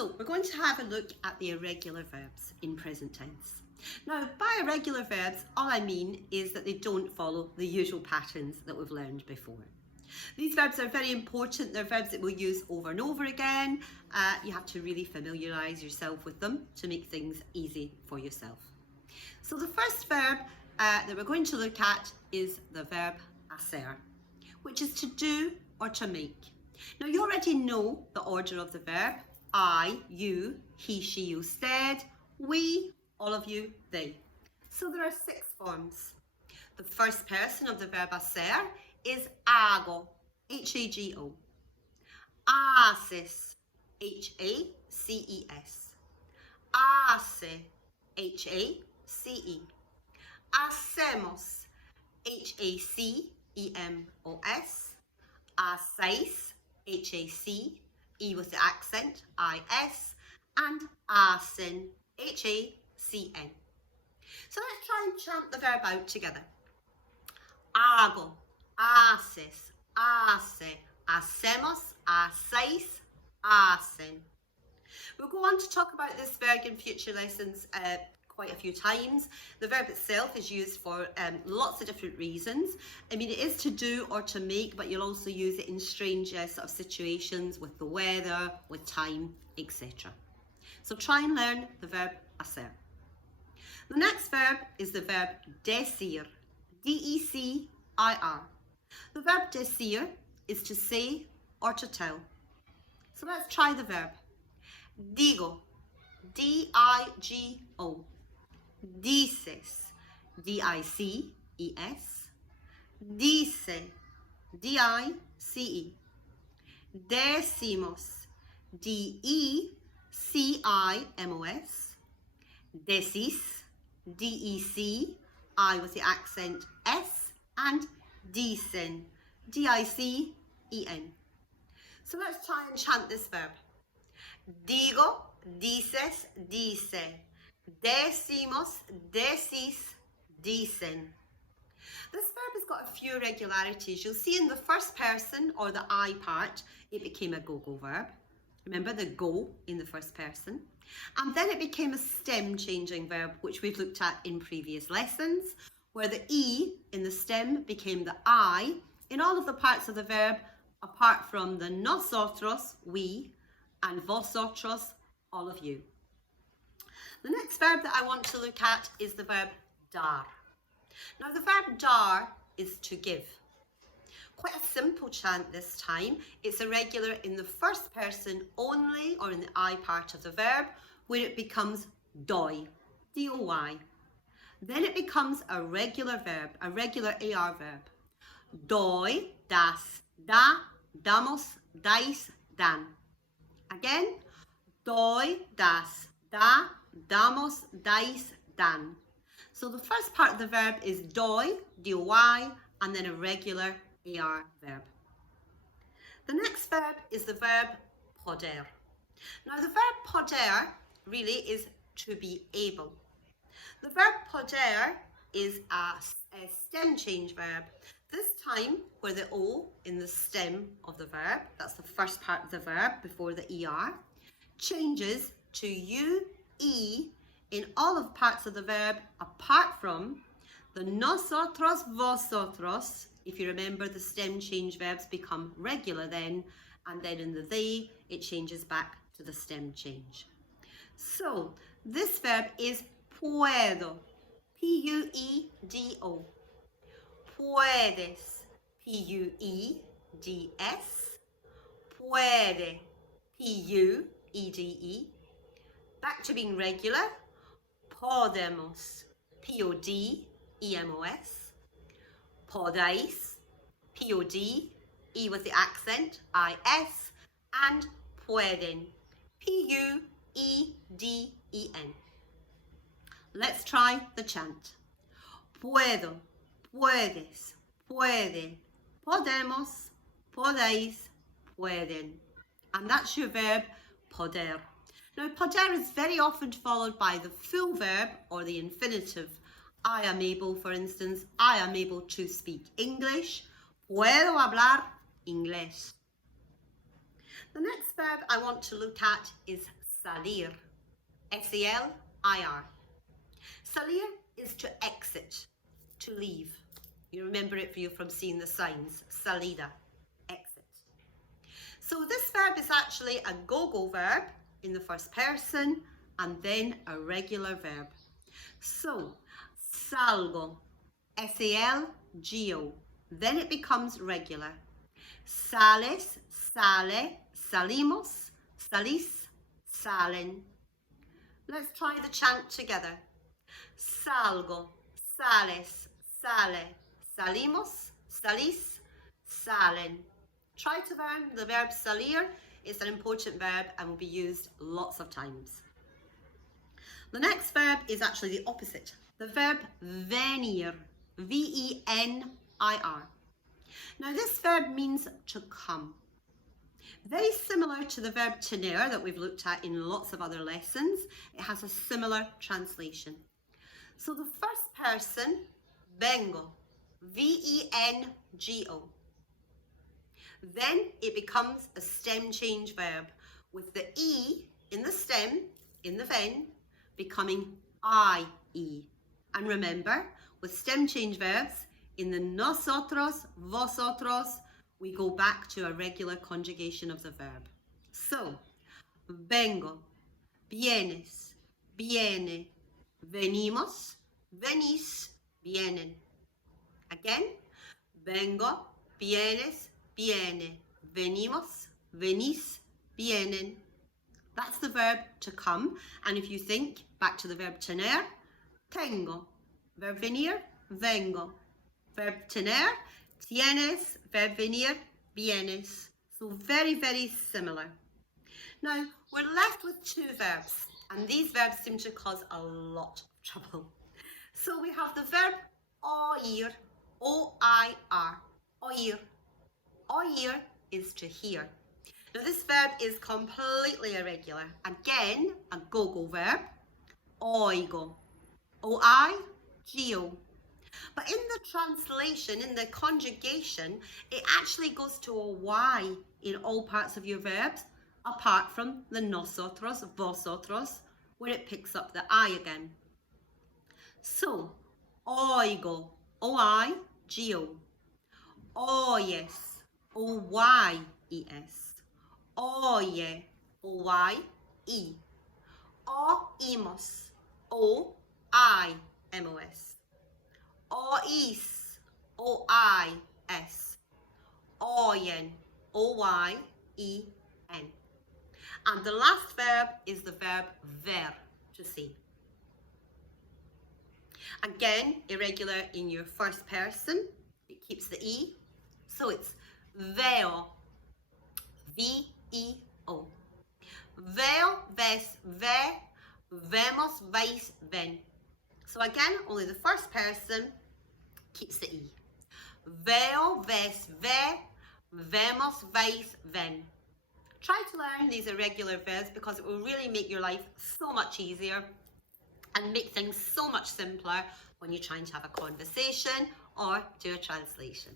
So we're going to have a look at the irregular verbs in present tense. Now, by irregular verbs, all I mean is that they don't follow the usual patterns that we've learned before. These verbs are very important. They're verbs that we'll use over and over again. You have to really familiarise yourself with them to make things easy for yourself. So the first verb that we're going to look at is the verb hacer, which is to do or to make. Now, you already know the order of the verb. I, you, he, she, usted, we, all of you, they. So there are 6 forms. The first person of the verb hacer is hago, H-A-G-O. Haces, H-A-C-E-S. Hace, H-A-C-E. Hacemos, H-A-C-E-M-O-S. Hacéis, H-A-C-E with the accent, I-S. And hacen, H-A-C-N. So let's try and chant the verb out together. Hago, haces, hace, hacemos, hacéis, hacen. We'll go on to talk about this verb in future lessons quite a few times. The verb itself is used for lots of different reasons. I mean, it is to do or to make, but you'll also use it in strange sort of situations with the weather, with time, etc. So try and learn the verb hacer. The next verb is the verb decir, D-E-C-I-R. The verb decir is to say or to tell. So let's try the verb. Digo, D-I-G-O. Dices, D-I-C-E-S. Dice, D-I-C-E. Decimos, D-E-C-I-M-O-S. Decís, D-E-C-I with the accent S. And dicen, D-I-C-E-N. So let's try and chant this verb. Digo, dices, dice. Decimos, decís, dicen. This verb has got a few irregularities. You'll see in the first person, or the I part, it became a go-go verb. Remember the go in the first person. And then it became a stem changing verb, which we've looked at in previous lessons, where the E in the stem became the I in all of the parts of the verb, apart from the nosotros, we, and vosotros, all of you. The next verb that I want to look at is the verb dar. Now, the verb dar is to give. Quite a simple chant this time. It's irregular in the first person only, or in the I part of the verb, where it becomes doy, D-O-Y. Then it becomes a regular verb, a regular AR verb. Doy, das, da, damos, dais, dan. Again, doy, das, da, damos, dais, dan. So the first part of the verb is doy, D-O-Y, and then a regular AR verb. The next verb is the verb poder. Now, the verb poder really is to be able. The verb poder is a stem change verb. This time, where the O in the stem of the verb, that's the first part of the verb before the ER, changes to UE in all of the parts of the verb apart from the nosotros, vosotros. If you remember, the stem change verbs become regular then, and then in the they, it changes back to the stem change. So this verb is puedo, P-U-E-D-O. Puedes, P-U-E-D-S. Puede, P-U-E-D-E. Back to being regular. Podemos, P-O-D-E-M-O-S. Podéis, P-O-D-E with the accent, I-S. And pueden, P-U-E-D-E-N. Let's try the chant. Puedo, puedes, puede, podemos, podéis, pueden. And that's your verb poder. Now, poder is very often followed by the full verb or the infinitive. I am able, for instance, I am able to speak English. Puedo hablar inglés. The next verb I want to look at is salir. S-A-L-I-R. Salir is to exit, to leave. You remember it from seeing the signs. Salida, exit. So this verb is actually a go-go verb in the first person and then a regular verb. So, salgo, S-A-L-G-O. Then it becomes regular. Sales, sale, salimos, salís, salen. Let's try the chant together. Salgo, sales, sale, salimos, salís, salen. Try to learn the verb salir. It's an important verb and will be used lots of times. The next verb is actually the opposite. The verb venir, V-E-N-I-R. Now this verb means to come. Very similar to the verb tener that we've looked at in lots of other lessons. It has a similar translation. So the first person, vengo, V-E-N-G-O. Then it becomes a stem change verb with the E in the stem, in the ven, becoming I-E. And remember, with stem change verbs, in the nosotros, vosotros, we go back to a regular conjugation of the verb. So, vengo, vienes, viene, venimos, venís, vienen. Again, vengo, vienes, viene, venimos, venís, vienen. That's the verb to come. And if you think back to the verb tener, tengo. Verb venir, vengo. Verb tener, tienes. Verb venir, vienes. So very, very similar. Now, we're left with two verbs. And these verbs seem to cause a lot of trouble. So we have the verb oír, O-I-R, oír. Oír is to hear. Now this verb is completely irregular. Again, a go-go verb, oigo, O-I-G-O. But in the translation, in the conjugation, it actually goes to a Y in all parts of your verbs, apart from the nosotros, vosotros, where it picks up the I again. So, oigo, O-I-G-O. Oyes, O-Y-E-S. Oye, O-Y-E. Oímos, O-I-M-O-S. Oís, O-I-S. Oyen, O-Y-E-N. And the last verb is the verb ver, to see. Again, irregular in your first person. It keeps the E. So it's veo, V-E-O. Veo, ves, ve, vemos, veis, ven. So again, only the first person keeps the E. Veo, ves, ve, vemos, veis, ven. Try to learn these irregular verbs because it will really make your life so much easier and make things so much simpler when you're trying to have a conversation or do a translation.